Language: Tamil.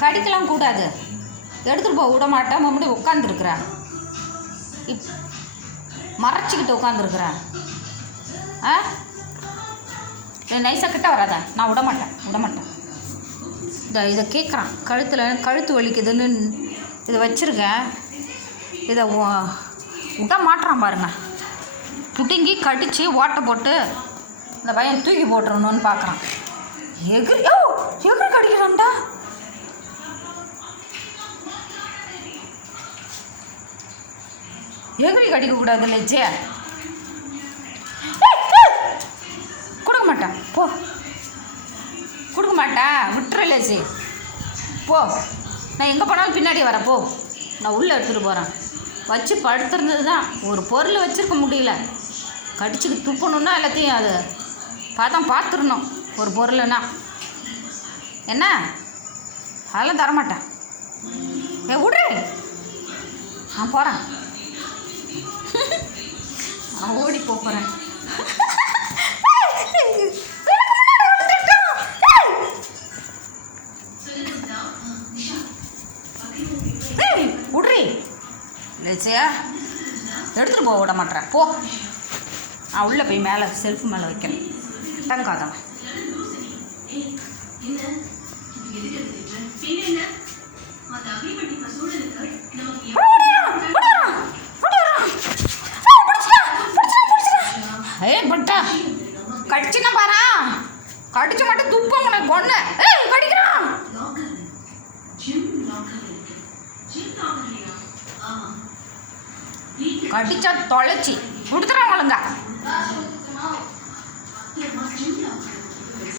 கடிக்கலாம் கூடாது. எடுத்துகிட்டு போக விட மாட்டேன். மறுபடியும் உட்காந்துருக்குறா, மறைச்சிக்கிட்டு உட்காந்துருக்குறேன். ஆ, நைஸாக கிட்ட வராத, நான் விட மாட்டேன். இதை கேட்குறான். கழுத்து வலிக்குதுன்னு இதை வச்சுருக்கேன். இதை விட மாட்டுறான் பாருங்க. புட்டிங்கி கடித்து ஓட்டை போட்டு இந்த பையன் தூக்கி போட்டுறணும்னு பார்க்குறான். எகிரி கடிக்கிறான்டா. எகிரி கடிக்கக்கூடாது இல்லைச்சே. கொடுக்க மாட்டேன், போ. கொடுக்க மாட்டேன், விட்டுறலேச்சி, போ. நான் எங்கே போனாலும் பின்னாடி வரேன், போ. நான் உள்ளே எடுத்துகிட்டு போகிறேன். வச்சு படுத்துருந்தது தான், ஒரு பொருள் வச்சுருக்க முடியல. கடிச்சுக்கு துப்பணுன்னா எல்லாத்தையும் அது பார்த்துடணும். ஒரு பொருள்னா என்ன, அதெல்லாம் தரமாட்டேன். விடு, நான் போகிறேன். நான் ஓடி போகிறேன். விட்றி இல்லைச்சியா, எடுத்துகிட்டு போக விட மாட்டேறேன், போ. நான் உள்ளே போய் மேலே செல்ஃபு மேலே வைக்கிறேன். டங்காதான் பட்டா கடிச்சுன்னா பாரா, கடிச்சு மட்டும் துப்ப கொன்ன. கடிக்கிறான். கடிச்சா தொலைச்சி கொடுத்துறான் ஒழுங்கா.